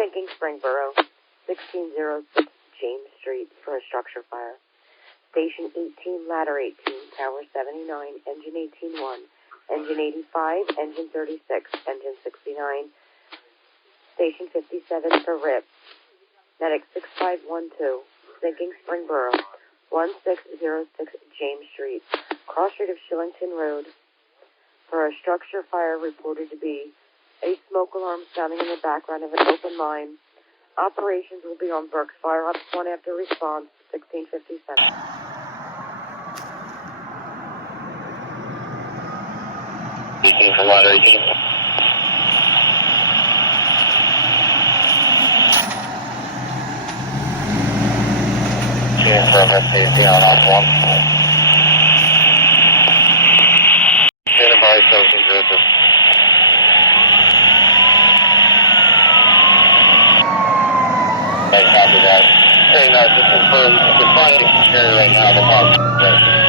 Thinking Springboro, 1606 James Street for a structure fire. Station 18, ladder 18, tower 79, engine 18-1, engine 85, engine 36, engine 69, station 57 for RIP. Medic 6512, Thinking Springboro, 1606 James Street, cross street of Shillington Road, for a structure fire reported to be a smoke alarm sounding in the background of an open mine. Operations will be on Berks. Fire up one after response, 1657. Speaking from ladder 18. Speaking from SCC on off 1. Standing by 1702. Copy that. Hey, no, just confirm, you can find the carrier right now, the top.